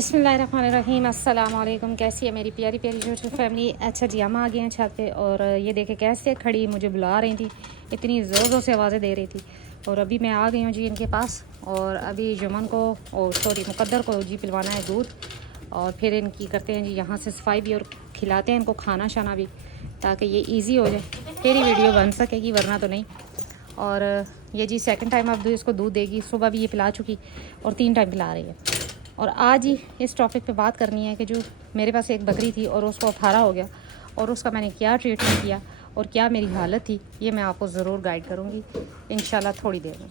बिस्मिल्लाहिर्रहमानिर्रहीम। अस्सलाम वालेकुम। कैसी है मेरी प्यारी प्यारी यूट्यूब फैमिली। अच्छा जी, हम आ गए हैं छत पे और ये देखे कैसे खड़ी मुझे बुला रही थी, इतनी ज़ोर ज़ोर से आवाज़ें दे रही थी। और अभी मैं आ गई हूँ जी इनके पास और अभी जुमन को और सॉरी मुकद्दर को जी पिलवाना है दूध और फिर इनकी करते हैं जी यहाँ से सफाई भी और खिलाते हैं इनको खाना शाना भी, ताकि ये ईज़ी हो जाए, फिर ही वीडियो बन सकेगी वरना तो नहीं। और ये जी सेकंड टाइम अब इसको दूध देगी। सुबह भी ये पिला चुकी और 3 टाइम पिला रही है। और आज ही इस टॉपिक पे बात करनी है कि जो मेरे पास एक बकरी थी और उसको अफारा हो गया और उसका मैंने क्या ट्रीटमेंट किया और क्या मेरी हालत थी, ये मैं आपको ज़रूर गाइड करूँगी इंशाल्लाह थोड़ी देर में।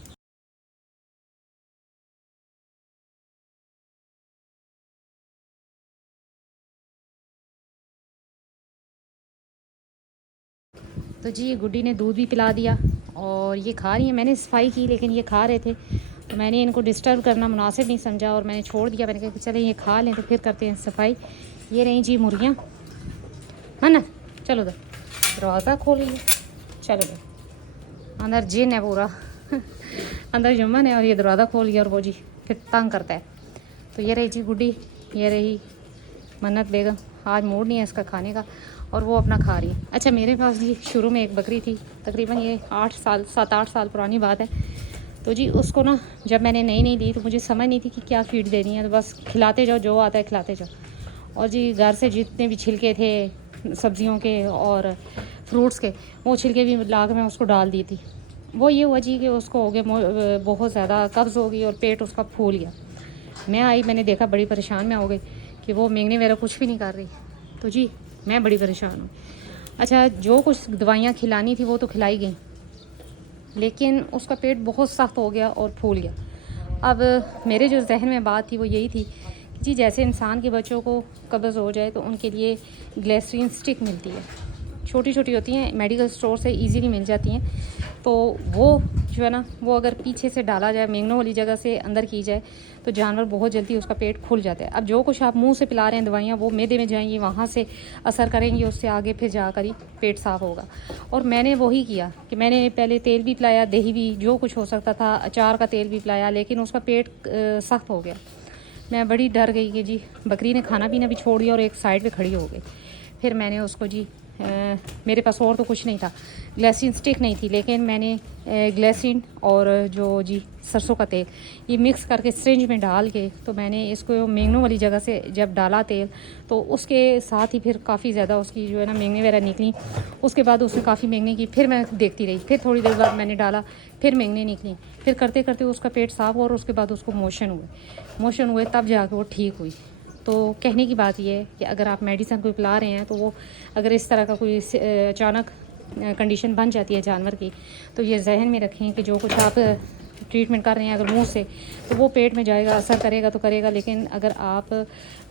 तो जी गुड्डी ने दूध भी पिला दिया और ये खा रही है। मैंने सफाई की लेकिन ये खा रहे थे तो मैंने इनको डिस्टर्ब करना मुनासिब नहीं समझा और मैंने छोड़ दिया। मैंने कहा कि चले ये खा लें तो फिर करते हैं सफाई। ये रही जी मुर्गियाँ, है ना। चलो दो, दरवाज़ा खोलिए। चलो दो, अंदर जिन है पूरा अंदर जुम्मन है और ये दरवाज़ा खोल गया और वो जी फिर तंग करता है। तो ये रही जी गुड्डी, ये रही मन्नत बेगम। आज मूड नहीं है इसका खाने का और वो अपना खा रही है। अच्छा, मेरे पास जी शुरू में एक बकरी थी, तकरीबन ये 7-8 साल पुरानी बात है। तो जी उसको ना जब मैंने नई ली तो मुझे समझ नहीं थी कि क्या फीड देनी है, तो बस खिलाते जाओ, जो आता है खिलाते जाओ। और जी घर से जितने भी छिलके थे सब्जियों के और फ्रूट्स के, वो छिलके भी ला के मैं उसको डाल दी थी। वो ये हुआ जी कि उसको हो गया बहुत ज़्यादा कब्ज़ हो गई और पेट उसका फूल गया। मैं आई, मैंने देखा बड़ी परेशान मैं हो गई कि वो मेंगने मेरा कुछ भी नहीं कर रही। तो जी मैं बड़ी परेशान हूँ। अच्छा, जो कुछ दवाइयाँ खिलानी थी वो तो खिलाई गई, लेकिन उसका पेट बहुत सख्त हो गया और फूल गया। अब मेरे जो जहन में बात थी वो यही थी कि जी जैसे इंसान के बच्चों को कब्ज़ हो जाए तो उनके लिए ग्लिसरीन स्टिक मिलती है, छोटी छोटी होती हैं, मेडिकल स्टोर से इजीली मिल जाती हैं। तो वो जो है ना, वो अगर पीछे से डाला जाए, मेंगनों वाली जगह से अंदर की जाए तो जानवर बहुत जल्दी उसका पेट खुल जाता है। अब जो कुछ आप मुंह से पिला रहे हैं दवाइयाँ, वो मैदे में जाएंगी, वहाँ से असर करेंगी, उससे आगे फिर जाकर ही पेट साफ़ होगा। और मैंने वही किया कि मैंने पहले तेल भी पिलाया, दही भी, जो कुछ हो सकता था, अचार का तेल भी पिलाया, लेकिन उसका पेट सख्त हो गया। मैं बड़ी डर गई कि जी बकरी ने खाना पीना भी छोड़ दिया और एक साइड पे खड़ी हो गई। फिर मैंने उसको जी मेरे पास और तो कुछ नहीं था, ग्लिसरीन स्टिक नहीं थी, लेकिन मैंने ग्लिसरीन और जो जी सरसों का तेल ये मिक्स करके सिरिंज में डाल के, तो मैंने इसको मेंगनों वाली जगह से जब डाला तेल, तो उसके साथ ही फिर काफ़ी ज़्यादा उसकी जो है ना मेंगने वगैरह निकली। उसके बाद उसने काफ़ी मेंगने की, फिर मैं देखती रही, फिर थोड़ी देर बाद मैंने डाला, फिर मेंगने निकली, फिर करते करते उसका पेट साफ़ हुआ और उसके बाद उसको मोशन हुए तब जाके वो ठीक हुई। तो कहने की बात ये है कि अगर आप मेडिसिन कोई पिला रहे हैं तो वो अगर इस तरह का कोई अचानक कंडीशन बन जाती है जानवर की, तो ये जहन में रखें कि जो कुछ आप ट्रीटमेंट कर रहे हैं अगर मुंह से, तो वो पेट में जाएगा, असर करेगा तो करेगा। लेकिन अगर आप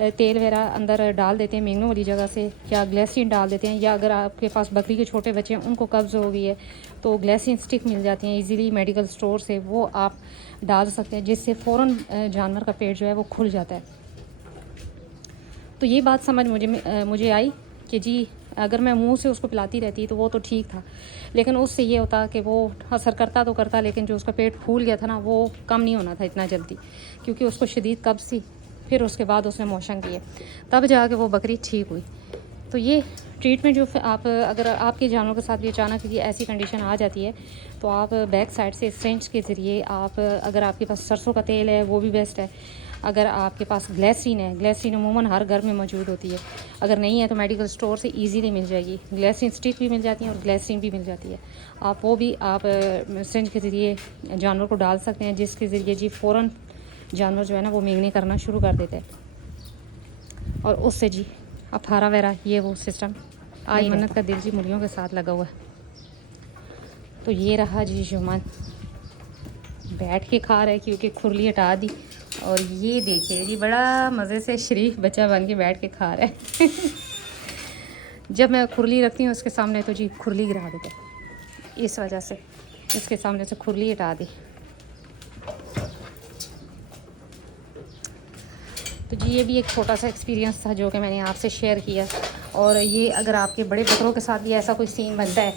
तेल वगैरह अंदर डाल देते हैं मेंगनों वाली जगह से, या ग्लिसरीन डाल देते हैं, या अगर आपके पास बकरी के छोटे बच्चे हैं उनको कब्ज़ हो गई है तो ग्लिसरीन स्टिक मिल जाती हैं इजीली मेडिकल स्टोर से, वो आप डाल सकते हैं, जिससे फ़ौरन जानवर का पेट जो है वो खुल जाता है। तो ये बात समझ मुझे आई कि जी अगर मैं मुंह से उसको पिलाती रहती तो वो तो ठीक था, लेकिन उससे ये होता कि वो असर करता तो करता, लेकिन जो उसका पेट फूल गया था ना, वो कम नहीं होना था इतना जल्दी, क्योंकि उसको शदीद कब्ज़ थी। फिर उसके बाद उसने मोशन किए, तब जाके वो बकरी ठीक हुई। तो ये ट्रीटमेंट जो आप अगर आपके जानवरों के साथ भी अचानक की ऐसी कंडीशन आ जाती है, तो आप बैक साइड से सिरिंज के ज़रिए, आप अगर आपके पास सरसों का तेल है वो भी बेस्ट है। अगर आपके पास ग्लिसरीन है, ग्लिसरीन अमूमन हर घर में मौजूद होती है, अगर नहीं है तो मेडिकल स्टोर से इजीली मिल जाएगी। ग्लिसरीन स्टिक भी मिल जाती है और ग्लिसरीन भी मिल जाती है। आप वो भी आप सिरिंज के ज़रिए जानवर को डाल सकते हैं, जिसके ज़रिए जी फ़ौरन जानवर जो है ना वो मेंगने करना शुरू कर देता है और उससे जी अफारा वगैरह ये वो सिस्टम आई। मन्नत का दिल जी मुर्गियों के साथ लगा हुआ है। तो ये रहा जी जुमान, बैठ के खा रहा है क्योंकि खुरली हटा दी। और ये देखिए जी बड़ा मज़े से शरीफ बच्चा बन के बैठ के खा रहा है जब मैं खुरली रखती हूँ उसके सामने तो जी खुरली गिरा देता है, इस वजह से इसके सामने से खुरली हटा दी। तो जी ये भी एक छोटा सा एक्सपीरियंस था जो कि मैंने आपसे शेयर किया। और ये अगर आपके बड़े बकरों के साथ भी ऐसा कोई सीन बनता है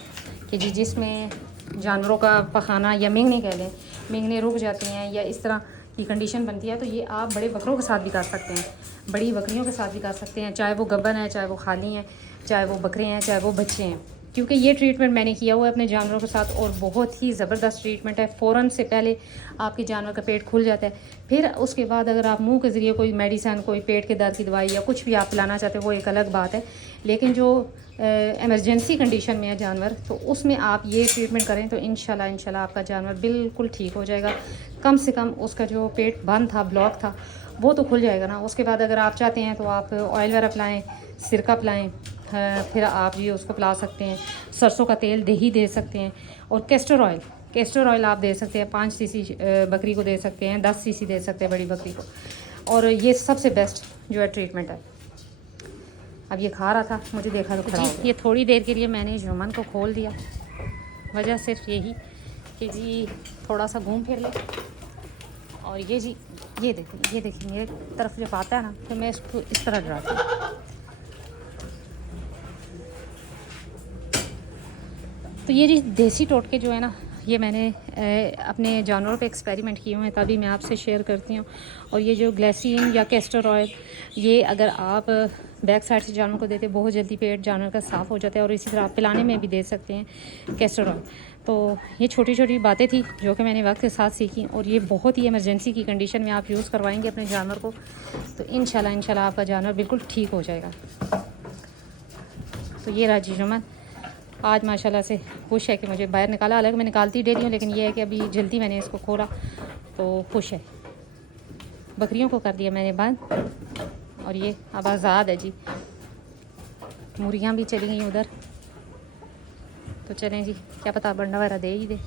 कि जी जिसमें जानवरों का पखाना या मेंगने कह लें, मेंगने रुक जाती हैं, या इस तरह की कंडीशन बनती है, तो ये आप बड़े बकरों के साथ भी कर सकते हैं, बड़ी बकरियों के साथ भी कर सकते हैं, चाहे वो गब्बन है, चाहे वो खाली हैं, चाहे वो बकरे हैं, चाहे वो बच्चे हैं। क्योंकि ये ट्रीटमेंट मैंने किया हुआ है अपने जानवरों के साथ और बहुत ही ज़बरदस्त ट्रीटमेंट है। फ़ौरन से पहले आपके जानवर का पेट खुल जाता है। फिर उसके बाद अगर आप मुंह के ज़रिए कोई मेडिसिन, कोई पेट के दर्द की दवाई या कुछ भी आप पिलाना चाहते हो वो एक अलग बात है, लेकिन जो एमरजेंसी कंडीशन में है जानवर, तो उसमें आप ये ट्रीटमेंट करें तो इंशाल्लाह आपका जानवर बिल्कुल ठीक हो जाएगा। कम से कम उसका जो पेट बंद था, ब्लॉक था, वो तो खुल जाएगा ना। उसके बाद अगर आप चाहते हैं तो आप ऑयल वगैरह पिलाएँ, सिरका पिलाएँ, फिर आप ये उसको पिला सकते हैं। सरसों का तेल दही दे सकते हैं, और कैस्टर ऑयल आप दे सकते हैं। 5 सीसी बकरी को दे सकते हैं, 10 सीसी दे सकते हैं बड़ी बकरी को। और ये सबसे बेस्ट जो है ट्रीटमेंट है। अब ये खा रहा था, मुझे देखा तो खड़ा हो गया। ये थोड़ी देर के लिए मैंने जुम्मन को खोल दिया, वजह सिर्फ यही कि जी थोड़ा सा घूम फिर ले। और ये जी ये देखिए मेरे तरफ जब आता है ना तो मैं इसको इस तरह डराती हूँ। तो ये जी देसी टोटके जो है ना, ये मैंने अपने जानवरों पे एक्सपेरिमेंट किए हुए हैं, तभी मैं आपसे शेयर करती हूँ। और ये जो ग्लिसरीन या कैस्टर ऑयल, ये अगर आप बैक साइड से जानवर को देते हैं, बहुत जल्दी पेट जानवर का साफ़ हो जाता है। और इसी तरह आप पिलाने में भी दे सकते हैं कैस्टर ऑयल। तो ये छोटी छोटी बातें थी जो कि मैंने वक्त के साथ सीखी, और ये बहुत ही इमरजेंसी की कंडीशन में आप यूज़ करवाएंगे अपने जानवर को, तो इंशाल्लाह आपका जानवर बिल्कुल ठीक हो जाएगा। तो ये राजी जुम्मन आज माशाल्लाह से खुश है कि मुझे बाहर निकाला। अलग मैं निकालती डेली हूँ, लेकिन ये है कि अभी जल्दी मैंने इसको खोला तो खुश है। बकरियों को कर दिया मैंने बंद, और ये अब आज़ाद है जी। मुर्गियाँ भी चली गई उधर, तो चलें जी, क्या पता बंडा वगैरह दे ही दे।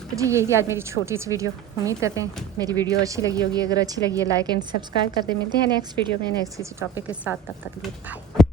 तो जी यही आज मेरी छोटी सी वीडियो। उम्मीद करते हैं मेरी वीडियो अच्छी लगी होगी। अगर अच्छी लगी है लाइक एंड सब्सक्राइब कर दें। मिलते हैं नेक्स्ट वीडियो में नेक्स्ट किसी टॉपिक के साथ, तब तक के लिए बाय।